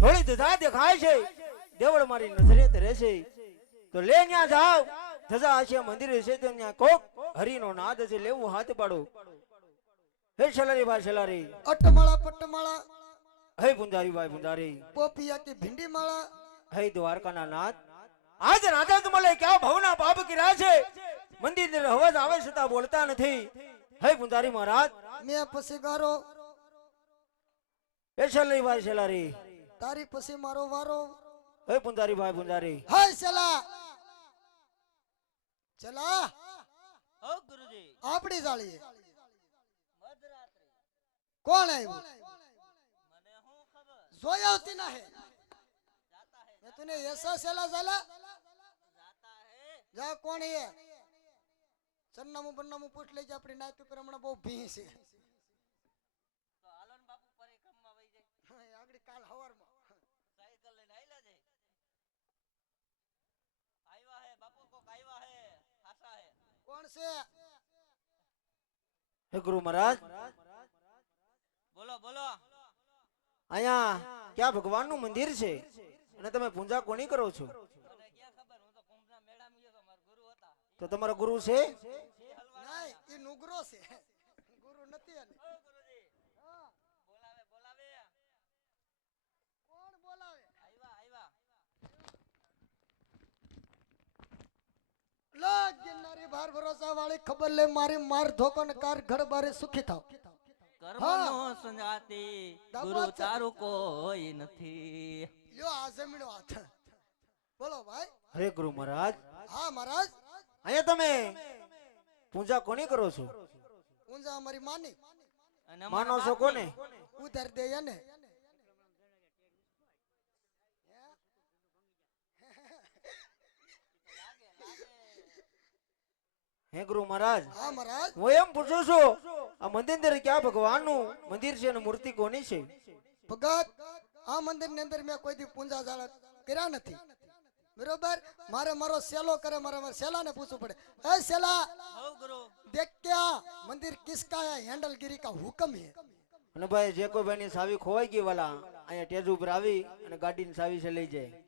થોડી ધજા દેખાય છે દેવળ મારી નજરે રહેશે તો લે ન્યા જાવ ધજા છે મંદિર છે તો ન્યા કોક હરિનો નાદ છે લેવું હાથ પાડો હે શલારી ભાઈ શલારી અટમાળા પટમાળા હે પુંજારી ભાઈ પુંજારી પોપિયા की भिंडी माला હે દ્વારકાના નાથ આજ રાજા તુમલે ક્યાં ભવના પાપ કર્યા છે મંદિર ની અવાજ આવે છતાં બોલતા નથી હે પુંજારી મહારાજ मैं પછી ગારો હે શલારી ભાઈ શલારી તારી પછી મારો વારો હે પુંજારી ભાઈ પુંજારી હાય ચલા ચલા ઓ ગુરુજી આપડી જાળીએ મધરાત્રી કોણ આવ્યું મને હું ખબર જોયા હોતી ના હે જાતા હે मैं तूने ऐसा चला चला જાતા હે जा कौन है सरनामू बननामू पूछ लेजे अपनी नात पर हमणा बहु ભી છે તો હાલોન બાપુ પરિક્રમમાં વઈ જાય આગળ કાલ હવારમાં સાયકલ લઈને આઈલા જાય આવ્યા હે બાપુ કોક આવ્યા હે હાસા હે કોણ છે હે ગુરુ મહારાજ બોલો બોલો અહીંયા ક્યાં ભગવાનનું મંદિર છે અને તમે પૂજા કોની કરો છો મને ક્યાં ખબર હું તો કુંભના મેળામાં ગયો તો મારા ગુરુ હતા તો તમારા ગુરુ છે એ હલવાના નહીં ઈ નુગરો છે ગુરુ નથી આને ઓ ગુરુજી હા બોલાવે બોલાવે કોણ બોલાવે આવ્યા આવ્યા લાગ ગિરનારી ભાર ભરોસા વાળી ખબર લે મારી માર ધોકો ને કાર ઘડ બારે સુખી થાવ કર્મનો સંજાતી દાબો ગુરુ છે. તારું કોઈ નથી લ્યો આ જમીનો હાથ બોલો ભાઈ હરે ગુરુ મહારાજ હા મહારાજ અહીંયા તમે પૂજા કોની કરો છો ઊંઝા અમારી માની અને માનો અમારા છો કોને બાપની. ઉધાર દે એને હે ગુરુ મહારાજ હા મહારાજ હું એમ પૂછું છું આ મંદિર અંદર ક્યાં ભગવાનનું મંદિર છે અને મૂર્તિ કોની છે ભગત આ મંદિર ની અંદર મેં કોઈ દી પૂંજા જાળા કર્યા નથી બરોબર મારે મારો સેલો કરે મારે મારા સેલા ને પૂછવું પડે એ સેલા હો ગુરુ देख क्या मंदिर किसका है हैंडलगिरी का हुक्म है અને ભાઈ જે કોઈ ભાઈની સાવી ખોવાઈ ગઈ વાલા અહીંયા ટેજ ઉપર આવી અને ગાડીની સાવી છે લઈ જાય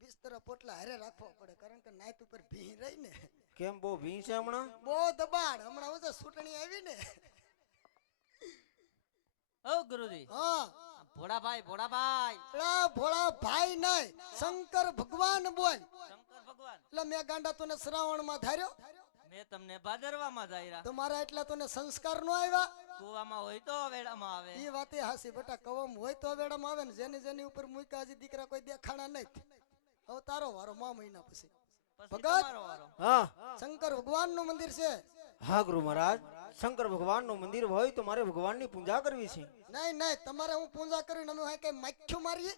બિસ્તર પોટલા હારે રાખવો પડે કારણ કે નાઈટ ઉપર ભી રહી ને કેમ બહુ ભીં છે હમણાં બહુ દબાણ હમણાં હું તો ચૂંટણી આવી ને ઓ ગુરુજી હા ભોળાભાઈ એલા ભોળા ભાઈ નહીં શંકર ભગવાન બોલ શંકર ભગવાન એટલે મેં ગાંડા તને શ્રાવણ માં ધાર્યો મેં તમને ભાદરવામાં જાયરા તમારા એટલા તને સંસ્કાર નો આવ્યા કુવામાં હોય તો વેડામાં આવે એ વાતે હાસી બેટા કવમ હોય તો વેડામાં આવે ને જેની ઉપર મૂક્યા હજી દીકરા કોઈ દેખાણા નહીં હવે તારો વારો મા મહિના પછી પછી ભગત. તમારો વારો હા શંકર ભગવાન નું મંદિર છે હા ગુરુ મહારાજ શંકર ભગવાનનું મંદિર હોય તો મારે ભગવાનની પૂજા કરવી છે નહીં નહીં તમારે હું પૂજા કરીને અમે કઈ માખ્યું મારીએ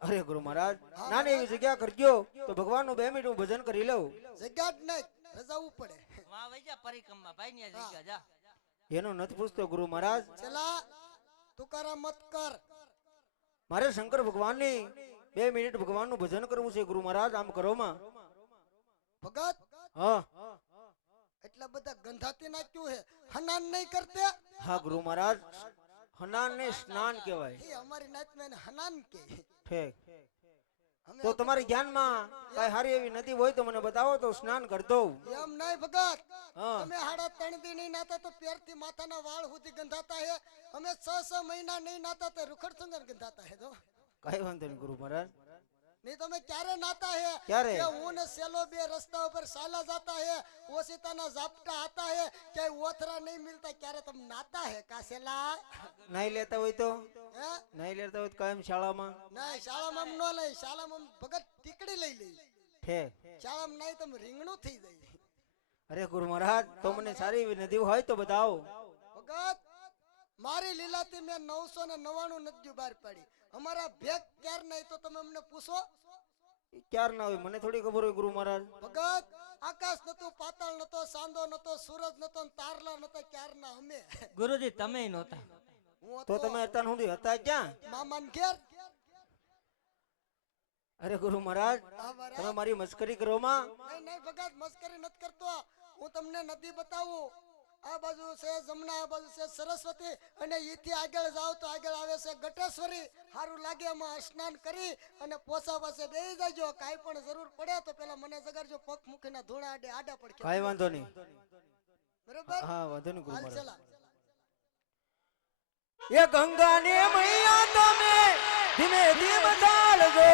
અરે ગુરુ મહારાજ નાની એવી જગ્યા કરજો તો ભગવાનનું 2 મિનિટ હું ભજન કરી લઉં જગ્યા જ નહીં રજાવું પડે વાહ વઈ જા પરિક્રમમાં ભાઈ ની જગ્યા જા એનો નથી પૂછતો ગુરુ મહારાજ ચલા તુકારા મત કર મારે શંકર ભગવાનની 2 મિનિટ ભગવાનનું ભજન કરવું છે ગુરુ મહારાજ આમ કરો માં ભગત હા એટલા બધા ગંધાતી નાખ્યું હે હનાન નહીં કરતે હા ગુરુ મહારાજ હનાન ને સ્નાન કહેવાય એ અમારી નાતમાં એને હનાન કે ઠીક અમે તો તમારી જ્ઞાનમાં કઈ સારી એવી નદી હોય તો મને બતાવો તો સ્નાન કરી દઉં એમ નહીં ભગત હા અમે 3.5 દી નહીં નાતા તો પેરથી માથાના વાળ સુધી ગંધાતા હે અમે 6 મહિના નહીં નાતા તો રૂખડ સુંદર ગંધાતા હે તો કઈ વાંધો નહીં ગુરુ મહારાજ नहीं तो मैं क्यारे नाता है क्यारे? क्या वो ने सेलो बे रास्ता ऊपर साला जाता है ओसिताना जापटा आता है क्या ओथरा नहीं मिलता क्यारे तुम नाता है का सेला નહીં લેતા હોય તો हैं નહીં લેતા હોય તો કાયમ શાળામાં नहीं शाला मम नो ले शाला मम भगत टिकड़ी लई ले ઠીક शाला में नहीं तुम रिंगणू थी जाई અરે ગુરુ મહારાજ તો મને સારી એવી નદી હોય તો બતાવો भगत मारी लीलाती में 999 नदियों बार पड़ी हमारा भेग क्यार नहीं तो तुम हमने पूछो ઈ ક્યાર ના હોય મને થોડી ખબર હોય ગુરુ મહારાજ. ભગત આકાશ નતું, પાતાળ નતો, સાંદો નતો, સૂરજ નતો ને તારલા નતા, ક્યારના અમે. ગુરુજી તમે નહોતા. હું તો હતો તમે અત્યાર સુધી હતા ક્યાં? મામાન ઘેર. અરે ગુરુ મહારાજ હા મહારાજ. તમે મારી મસ્કરી કરો માં. નહીં નહીં ભગત મસ્કરી નથી કરતો. હું તમને નદી બતાવું. આ બાજુ છે જમના, આ બાજુ છે સરસ્વતી, અને ઈથી આગળ જાવ તો આગળ આવે છે ગટેશ્વરી. સારું લાગે એમાં સ્નાન કરી અને પોસા પાસે બેસી જાજો. કાંઈ પણ જરૂર પડે તો પેલા મને જગાડજો. પગ મૂકીને ધોળા આડે આડા પડકે. કાંઈ વાંધો નહીં. બરોબર? હા વાંધો નહીં ગુરુ હાલ મહારાજ. ચલા. એ ગંગાને મૈયા તમે ધીમે ધીમે ચાલજો.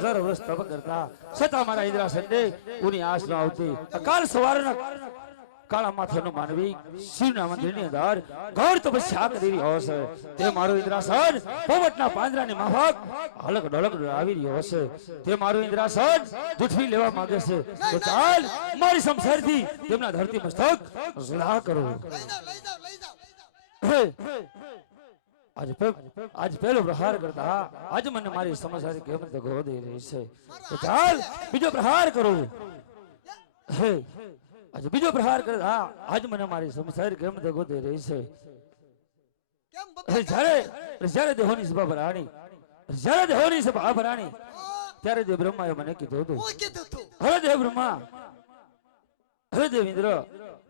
હજારો વર્ષ તપ કરતા છતાં મારા ઇન્દ્રાસન ઉની આસ ન આવતી. અકાલ સવારના કાળા માથાનો માનવી શિવના મંદિરની અંદર ઘોર તપસ્યા કરી રહ્યો છે. તે મારું ઇન્દ્રાસન પોપટના પાંજરાની માફક હલક ઢોલક આવી રહ્યો છે. તે મારું ઇન્દ્રાસન જૂઠવી લેવા માંગે છે. તો ચાલ મારી સમસરથી તેમના ધરતી મસ્તક સુધા કરો. લઈ જાઓ લઈ જાઓ લઈ જાઓ આજ પહેલો પ્રહાર કરતા આજ મને મારી સમસ્યા કેમ દગો દઈ રહી છે. તો ચાલ બીજો પ્રહાર કરો. આજે બીજો પ્રહાર કરતા આજ મને મારી સમસ્યા કેમ દગો દઈ રહી છે. કેમ જ્યારે દેહોની સભા ભરાણી, જ્યારે દેહોની સભા ભરાણી ત્યારે દેવ બ્રહ્માએ મને કીધું હતું, હું કીધું તું હરે દેવ બ્રહ્મા, હરે દેવ ઇન્દ્ર,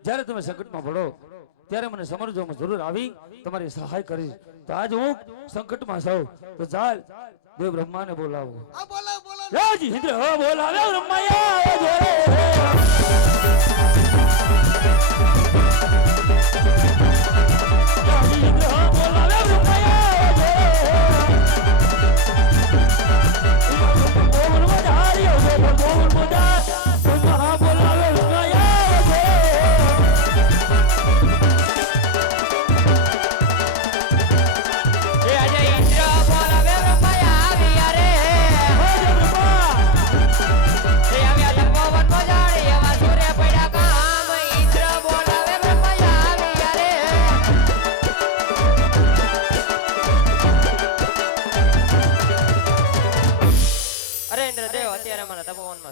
જ્યારે તમે સંકટમાં પડો ત્યારે મને સમરજો, હું જરૂર આવી તમારી સહાય કરીશ. તો આજ હું સંકટમાં છું. તો ચાલ દેવ બ્રહ્માને બોલાવો. આ બોલાવ બોલાવ રાજી ઇન્દ્ર બોલાવે બ્રહ્માયા જોરે. રાજી ઇન્દ્ર બોલાવે બ્રહ્માયા જોરે. બોલ મજારીઓ બોલ મજા બ્રહ્મા બોલાવે બ્રહ્માયા જોરે.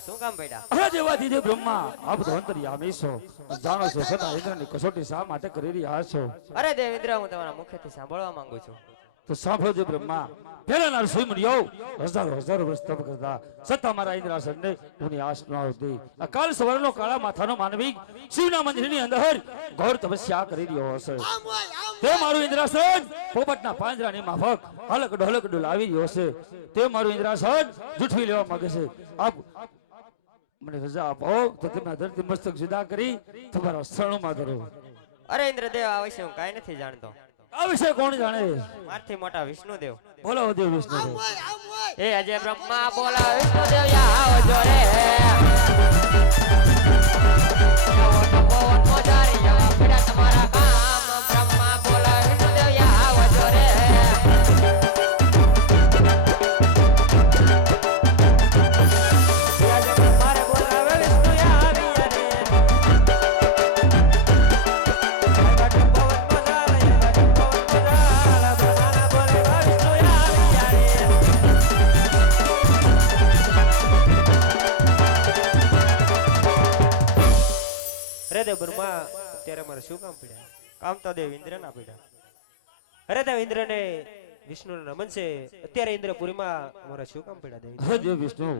શું કામ પડ્યા? અરે દેવાધિદેવ બ્રહ્મા, આપ તો અંતર્યામી છો, જાણો છો છતાં ઇન્દ્રની કસોટી શા માટે કરી રહ્યા છો? અરે દેવેન્દ્ર, હું તમારા મુખેથી સાંભળવા માંગુ છું. તો સાંભળો દેવ બ્રહ્મા, પહેલાના ઋષિમુનિઓ હજારો વર્ષ તપ કરતા છતાં મારા ઇન્દ્રાસનને ઉની આશ ન આવતી. આ કાલ સવારનો કાળા માથાનો માનવી શિવના મંદિરની અંદર ઘોર તપસ્યા કરી રહ્યો હશે. આમ હોય આમ તે મારું ઇન્દ્રાસન પોપટના પાંજરાની માફક હલક ઢોલક ડોલાવી રહ્યો છે. તે મારું ઇન્દ્રાસન જૂઠવી લેવા માંગે છે. આપ મને રજા આપો તો તેમના ધરતી મસ્તક જુદા કરી તમારા શરણોમાં ધરો. અરે ઇન્દ્રદેવ, આ વિશે હું કાંઈ નથી જાણતો. આ વિશે કોણ જાણે? મારથી મોટા વિષ્ણુદેવ. બોલો દેવ વિષ્ણુ. આમ હોય એ અજય બ્રહ્મા બોલા વિષ્ણુદેવ આવજો રે. તમારા કામ બ્રહ્મા બોલા વિષ્ણુદેવ આવજો રે. મારે બોલાવે વિષ્ણુ આવી રે. દેવ બ્રહ્મા, અત્યારે મારે શું કામ પડ્યા? કામ તો દેવ ઇન્દ્ર ના પડ્યા. અરે દેવ ઇન્દ્ર ને વિષ્ણુ નમન છે. અત્યારે ઇન્દ્રપુરીમાં અમારે શું કામ પડ્યા? દેવ હે દેવ વિષ્ણુ,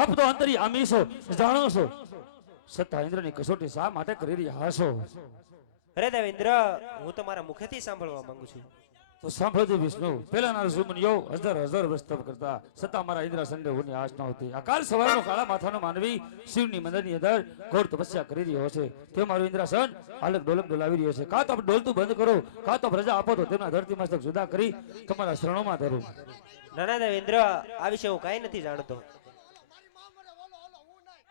આપ તો અંતર્યામી છો, જાણો છો છતાં ઇન્દ્રની કસોટી શા માટે કરી રહ્યા છો? અરે દેવ ઇન્દ્ર, હું તમારા મુખેથી સાંભળવા માંગુ છું. તો સાંભળો દેવ વિષ્ણુ, પહેલાના ઋષિમુનિઓ હજારો વર્ષ તપ કરતા છતાં મારા ઇન્દ્રાસનને ઉની આશ નહોતી. આ કાલ સવારનો કાળા માથાનો માનવી શિવની મંદિરની અંદર ઘોર તપસ્યા કરી રહ્યો છે. તે મારું ઇન્દ્રાસન હાલક ડોલક ડોલાવી રહ્યો છે. કાં તો આપ ડોલતું બંધ કરો, કાં તો પ્રજા આપો તો તેમના ધરતી મસ્તક જુદા કરી તમારા શરણોમાં ધરું. નાના દેવ ઇન્દ્ર, આ વિશે હું કાંઈ નથી જાણતો. મારી માં મરે ઓલો ઓલો હું નહીં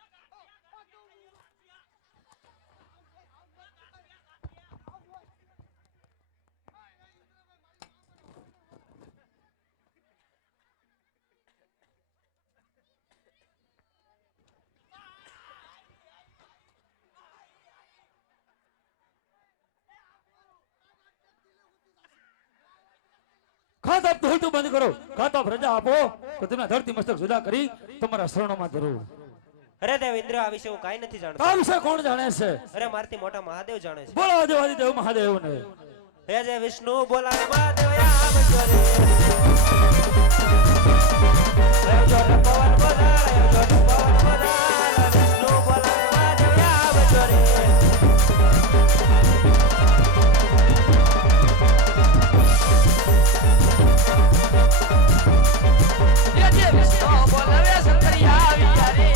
કાં તો આપ ડોલતું બંધ કરો, કાં તો પ્રજા આપો તો તેમના ધરતી મસ્તક જુદા કરી તમારા શરણોમાં ધરું. અરે દેવ ઇન્દ્ર, આ વિશે હું કાંઈ નથી જાણતો. આ વિશે કોણ જાણે છે? અરે મારથી મોટા મહાદેવ જાણે છે. બોલો દેવાદિદેવ મહાદેવને. હે જય વિષ્ણુ બોલાવે મહાદેવ આવજો રે. આવજો રે પવન બધાય, આવજો રે પવન બધાય. વિષ્ણુ બોલાવે મહાદેવ આવજો રે. જય વિષ્ણુ બોલાવે શંકરી આવી રે.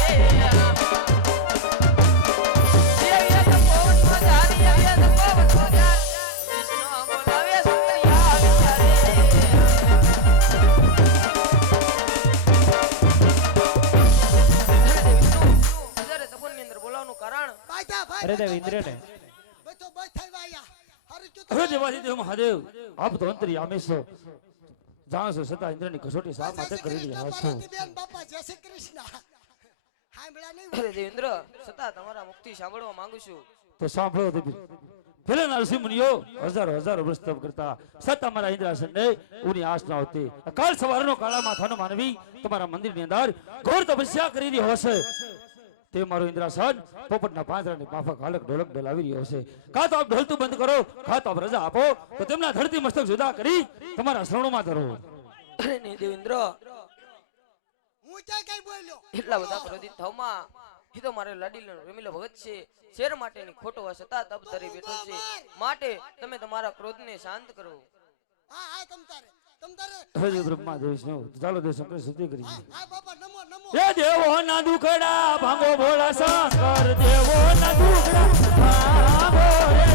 અરે દેવ ઇન્દ્ર ને દેવાદિદેવ મહાદેવ આપ તો અંતર્યામી છો જાણો છો છતાં ઇન્દ્રની કસોટી શા માટે કરી રહ્યા છો પાર્વતીબેન બાપા જય શ્રી કૃષ્ણ હાંભળ્યા નહીં અરે દેવેન્દ્ર છતાં તમારા મુક્તિ સાંભળવા માંગુ છું. તો સાંભળો દેવી પેલા નરસિંહ મુનિઓ હજારો વર્ષ તપ કરતા છતાં મારા ઇન્દ્રાસનને ઉની આશ ન હોતી કાલ સવારનો કાળા માથાનો માનવી તમારા મંદિરની અંદર ઘોર તપસ્યા કરી રહ્યો હશે તે મારો ઇન્દ્રાસન પોપટના પાંજરાની માફક હાલક ઢોલક ડોલાવી રહ્યો છે કાં તો આપ ઢોલતું બંધ કરો કાં તો આપ રજા આપો તો તેમના ધરતી મસ્તક જુદા કરી તમારા શરણોમાં ધરો અરે નહીં દેવેન્દ્ર, હું ક્યાં કઈ બોલ્યો એટલા બધા ક્રોધિત થવમાં એ તો મારે લાડીલો રમીલો ભગત છે. શેર માટેની ખોટો હોય છતાં તપ ધરી બેઠો છે. માટે તમે તમારા ક્રોધને શાંત કરો. હા હા તમ તારે હરે બ્રહ્મા દેવ વિષ્ણુ ચાલો દેવ શંકર સુધી કરી હા બાપા નમો નમો એ દેવો ના દુખડા ભાંગો ભોળા શંકર દેવો ના દુખડા ભાંગો રે